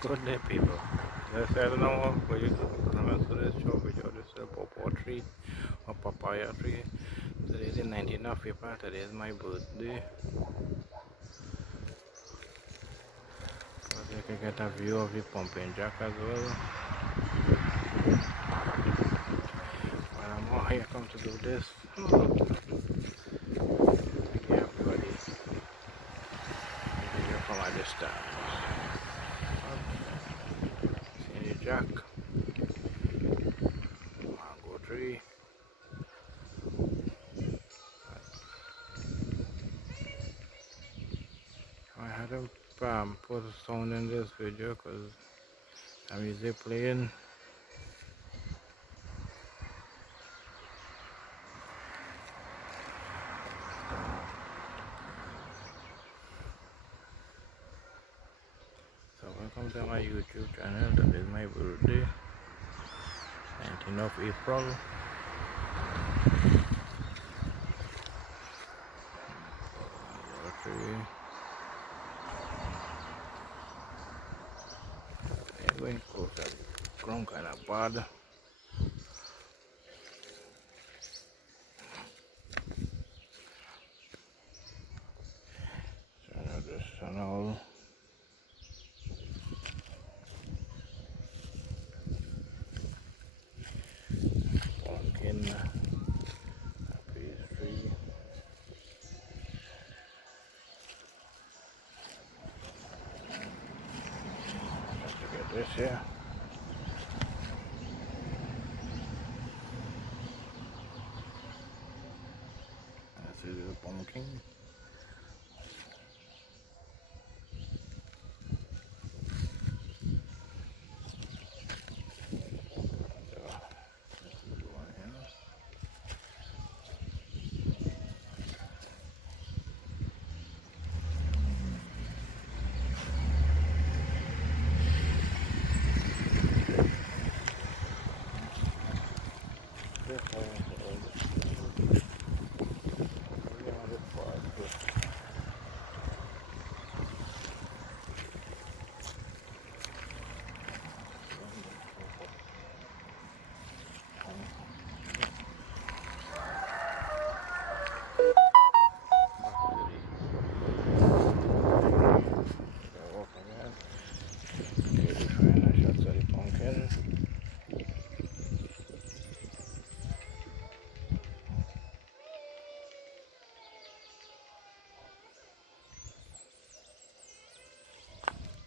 Good day, people. Just I don't know what you comments to this show, which is a pawpaw tree or papaya tree. Today is the 19th of April. Today is my birthday. So you can get a view of the pumpkin jack as well. While I'm all here, come to do this. Okay, everybody. Video from my distance. See the jack, mango tree. I had to put a sound in this video because I'm usually playing. So welcome to my YouTube channel. Today is my birthday, 19th of April. Tree. I'm going close that ground kind of bad. So now this and all. Pumpkin, pastry. Let's get this here. This is the pumpkin. So this is the one here. This one is this part. Walk again.